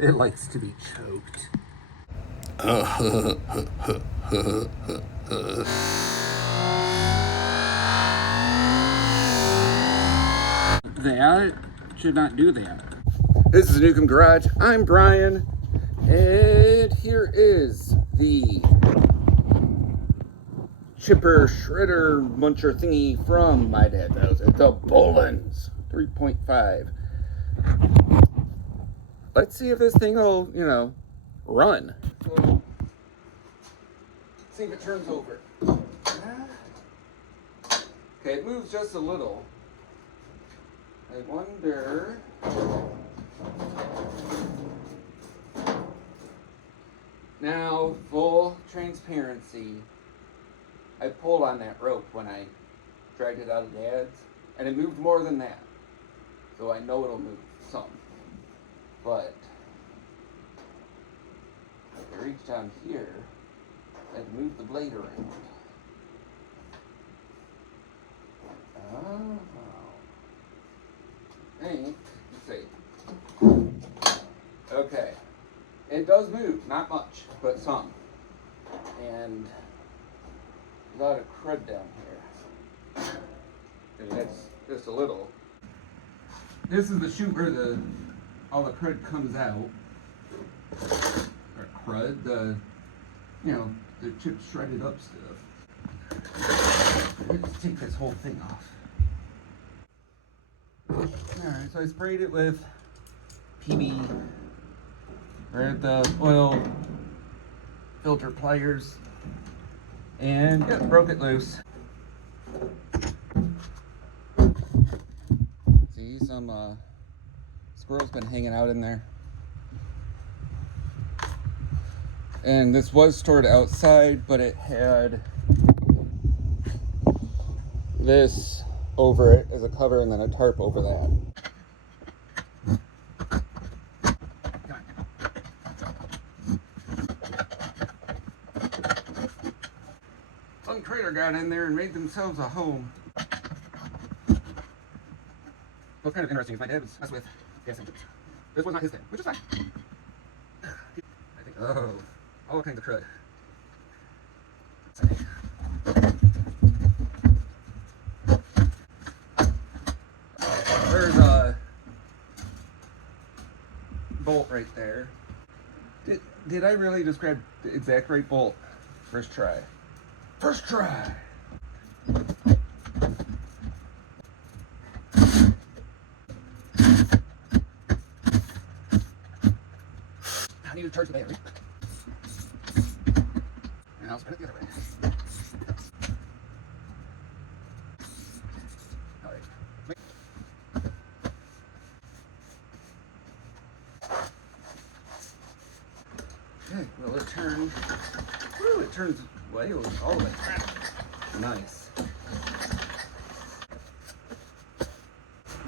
It likes to be choked. That should not do that. This is Newcomb Garage. I'm Brian, and here is the chipper shredder muncher thingy from my dad's house. It's a Boland's 3.5. Let's see if this thing will, run. So, see if it turns over. Okay, it moves just a little. I wonder. Now, full transparency, I pulled on that rope when I dragged it out of Dad's, and it moved more than that. So I know it'll move some. But if I reach down here, I'd move the blade around. Oh. Let's see. Okay. It does move, not much, but some. And a lot of crud down here. I mean, that's just a little. This is the chute where all the crud comes out. Or crud, the chip shredded up stuff. Let's take this whole thing off. Alright, so I sprayed it with PB, or the oil filter pliers, and broke it loose. See, some squirrels been hanging out in there. And this was stored outside, but it had this over it as a cover and then a tarp over that. Some trader got in there and made themselves a home. What's kind of interesting is my dad was messing with gas engines. This was not his thing, which is fine. I think, all kinds of crud. Let's see. There's a bolt right there. Did I really describe the exact right bolt? First try. First try! I need to charge the battery. And I'll spin it the other way. Alright. Okay, well it turned. Woo, it turns way all the way. Nice.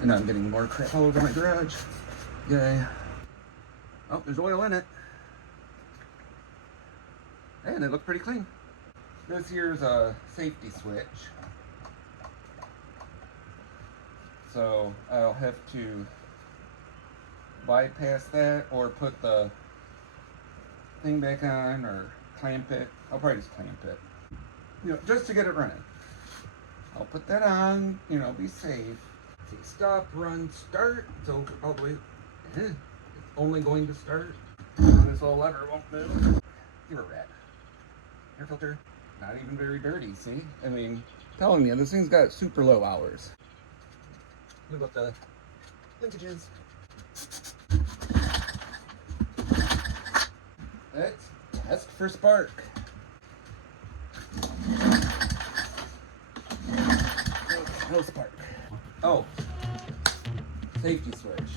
And I'm getting more crap all over my garage. Yay. Oh, there's oil in it. And it looked pretty clean. This here's a safety switch. So I'll have to bypass that or put the thing back on or clamp it. I'll probably just clamp it. Just to get it running. I'll put that on, be safe. See, stop, run, start. So all the way. It's only going to start. This little lever won't move. You're a rat. Air filter, not even very dirty, see? I mean, telling you, this thing's got super low hours. Move up the linkages. Let's test for spark. No spark. Oh, safety switch.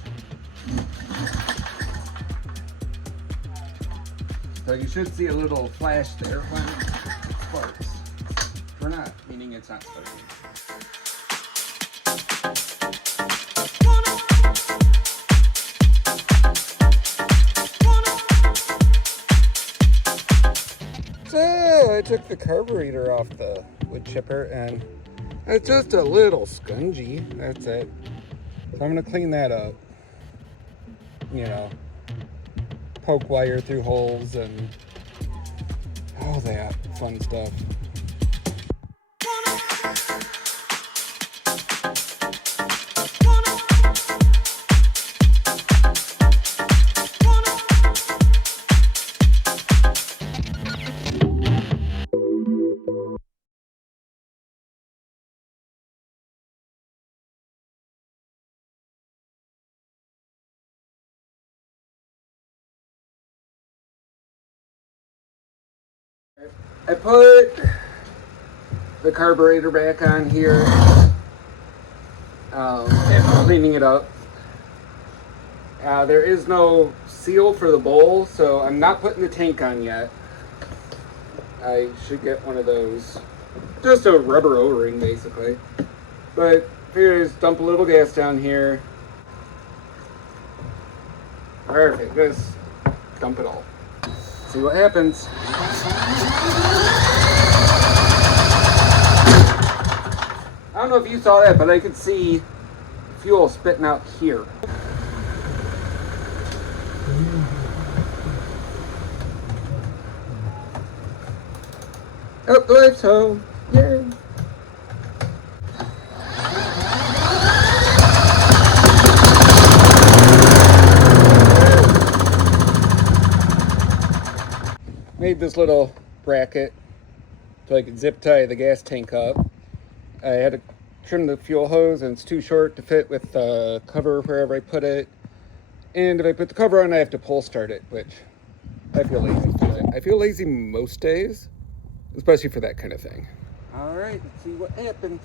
So you should see a little flash there when it sparks. Or not, meaning it's not sparking. So I took the carburetor off the wood chipper and it's just a little scungy. That's it. So I'm gonna clean that up. poke wire through holes and all that fun stuff. I put the carburetor back on here after cleaning it up. There is no seal for the bowl, so I'm not putting the tank on yet. I should get one of those. Just a rubber O-ring, basically. But figure just dump a little gas down here. Perfect. Just dump it all. See what happens. I don't know if you saw that, but I could see fuel spitting out here. Oh, the wife's home. Yay. Made this little bracket so I could zip tie the gas tank up. I had to trim the fuel hose and it's too short to fit with the cover wherever I put it. And if I put the cover on, I have to pull start it, which I feel lazy for that. I feel lazy most days, especially for that kind of thing. All right, let's see what happens.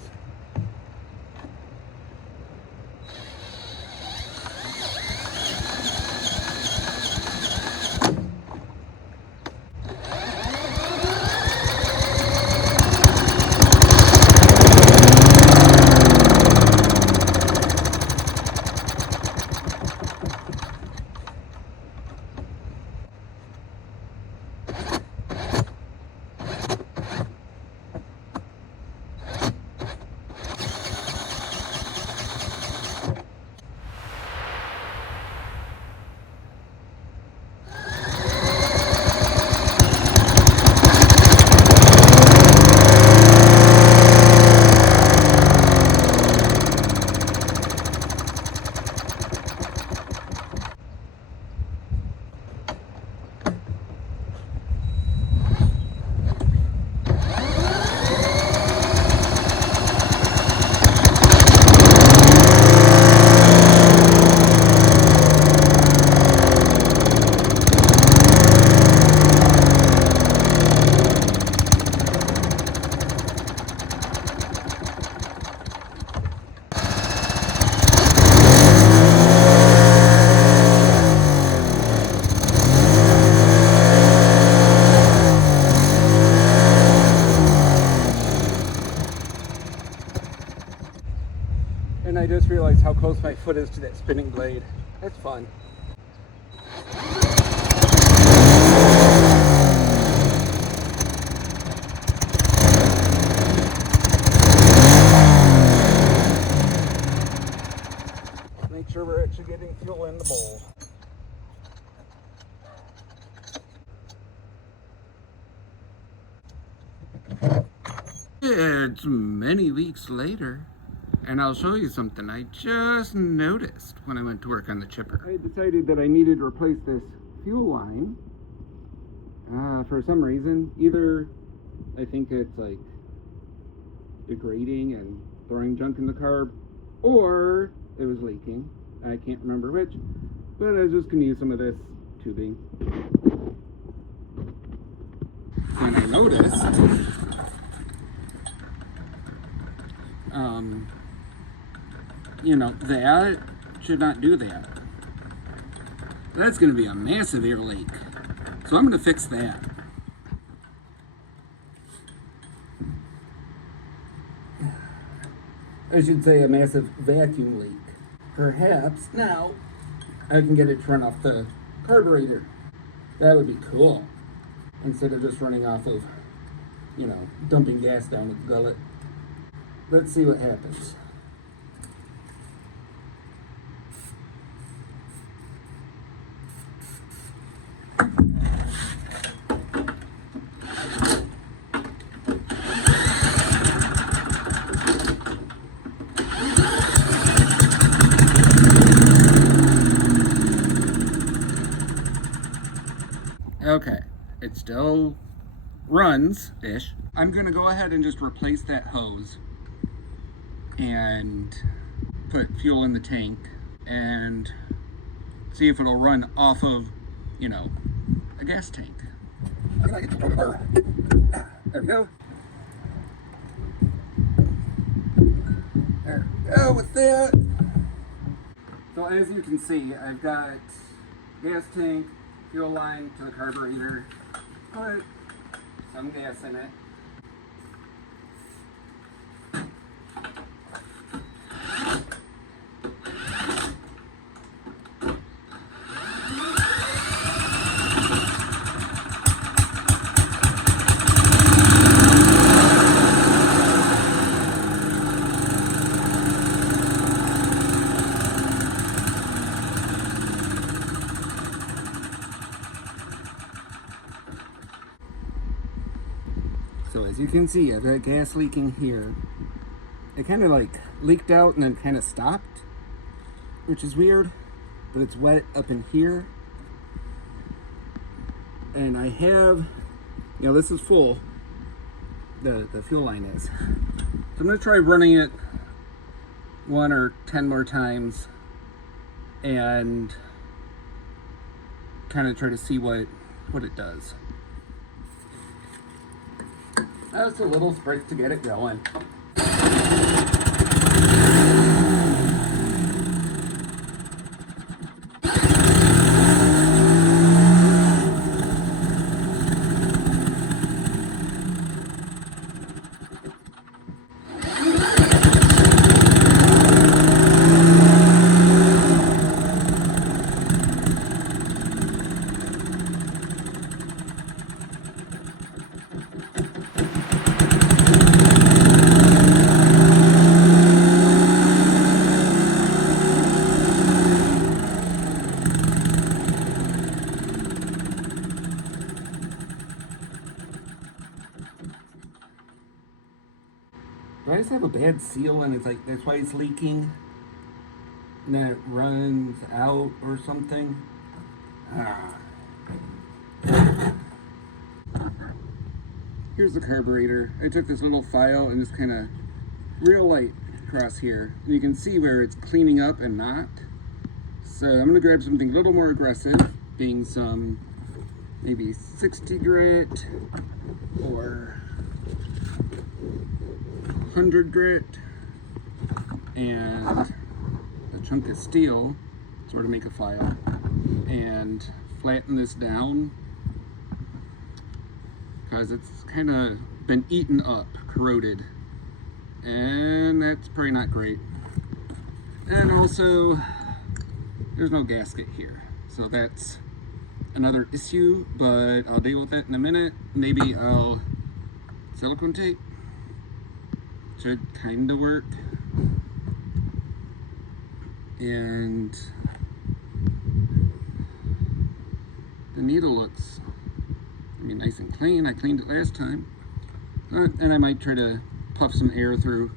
And I just realized how close my foot is to that spinning blade. That's fun. Make sure we're actually getting fuel in the bowl. It's many weeks later. And I'll show you something I just noticed when I went to work on the chipper. I decided that I needed to replace this fuel line for some reason. Either I think it's like degrading and throwing junk in the carb, or it was leaking. I can't remember which, but I was just going to use some of this tubing. And I noticed you know, that should not do that. That's going to be a massive air leak. So I'm going to fix that. I should say a massive vacuum leak. Perhaps now I can get it to run off the carburetor. That would be cool. Instead of just running off of, you know, dumping gas down the gullet. Let's see what happens. Okay, it still runs-ish. I'm gonna go ahead and just replace that hose and put fuel in the tank and see if it'll run off of, you know, a gas tank. There we go. There we go with that. So as you can see, I've got gas tank, fuel line to the carburetor, put some gas in it. So as you can see, I've got gas leaking here. It kind of like leaked out and then kind of stopped, which is weird, but it's wet up in here. And I have, you know, this is full, the fuel line is. So I'm gonna try running it 1 or 10 more times and kind of try to see what it does. That's a little spritz to get it going. Do I just have a bad seal and it's like, that's why it's leaking? And then it runs out or something? Here's the carburetor. I took this little file and just kind of real light across here. And you can see where it's cleaning up and not. So I'm gonna grab something a little more aggressive, being some maybe 60 grit or 100 grit and a chunk of steel, sort of make a file, and flatten this down because it's kind of been eaten up, corroded, and that's probably not great. And also there's no gasket here, so that's another issue, but I'll deal with that in a minute. Maybe I'll silicone tape. Should kind of work. And the needle looks, I mean, nice and clean. I cleaned it last time. And I might try to puff some air through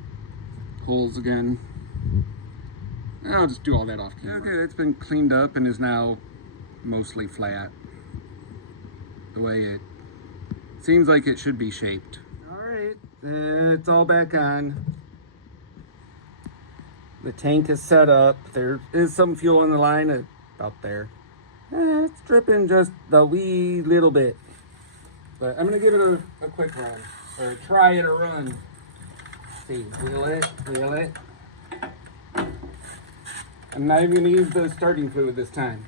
holes again. I'll just do all that off camera. Okay, that's been cleaned up and is now mostly flat. The way it seems like it should be shaped. It's all back on. The tank is set up. There is some fuel in the line about there. It's dripping just a wee little bit. But I'm gonna give it a quick run, or try it a run. See, wheel it. I'm not even gonna use the starting fluid this time.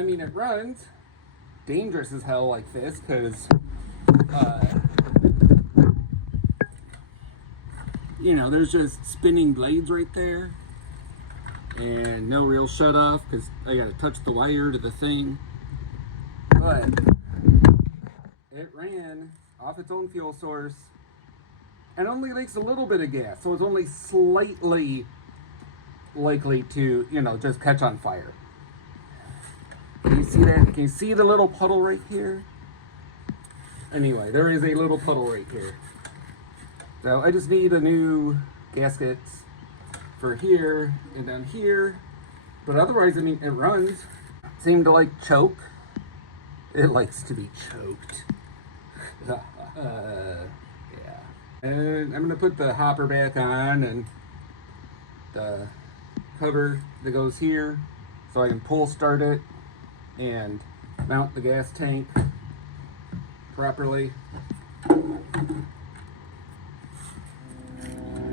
I mean, it runs dangerous as hell like this because, you know, there's just spinning blades right there and no real shut off because I got to touch the wire to the thing. But it ran off its own fuel source and only leaks a little bit of gas, so it's only slightly likely to, you know, just catch on fire. Can you see that? Can you see the little puddle right here? Anyway, there is a little puddle right here. So I just need a new gaskets for here and down here. But otherwise, I mean, it runs. Seemed to like choke. It likes to be choked. Yeah. And I'm gonna put the hopper back on and the cover that goes here so I can pull start it and mount the gas tank properly.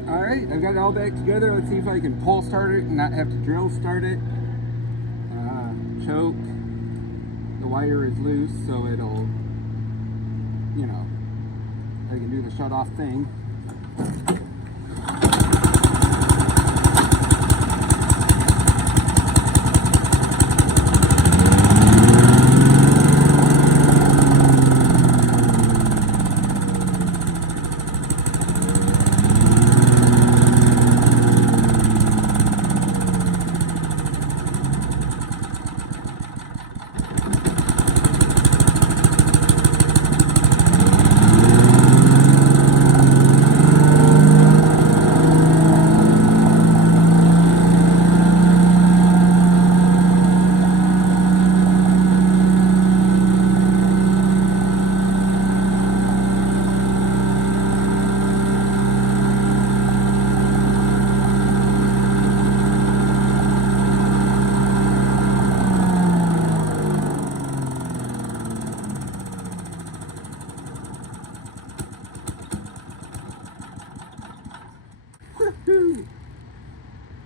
Alright, I've got it all back together. Let's see if I can pull start it and not have to drill start it. Choke. The wire is loose, so it'll, you know, I can do the shut off thing.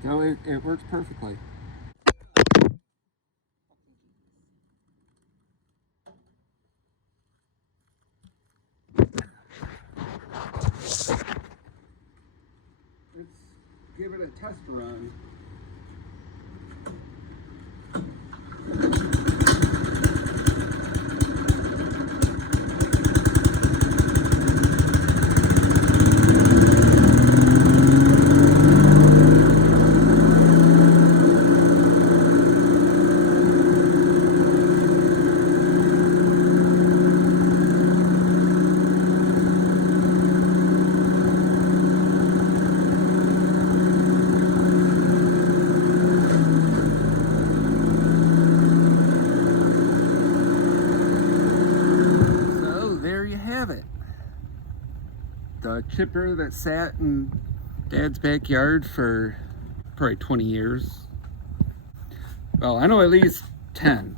So it works perfectly. Let's give it a test run. The chipper that sat in Dad's backyard for probably 20 years. Well, I know at least 10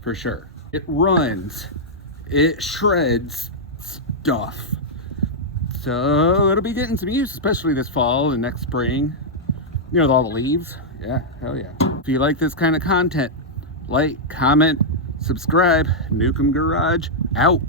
for sure. It runs, it shreds stuff. So it'll be getting some use, especially this fall and next spring. You know, with all the leaves. Yeah, hell yeah. If you like this kind of content, like, comment, subscribe. Nukem Garage out.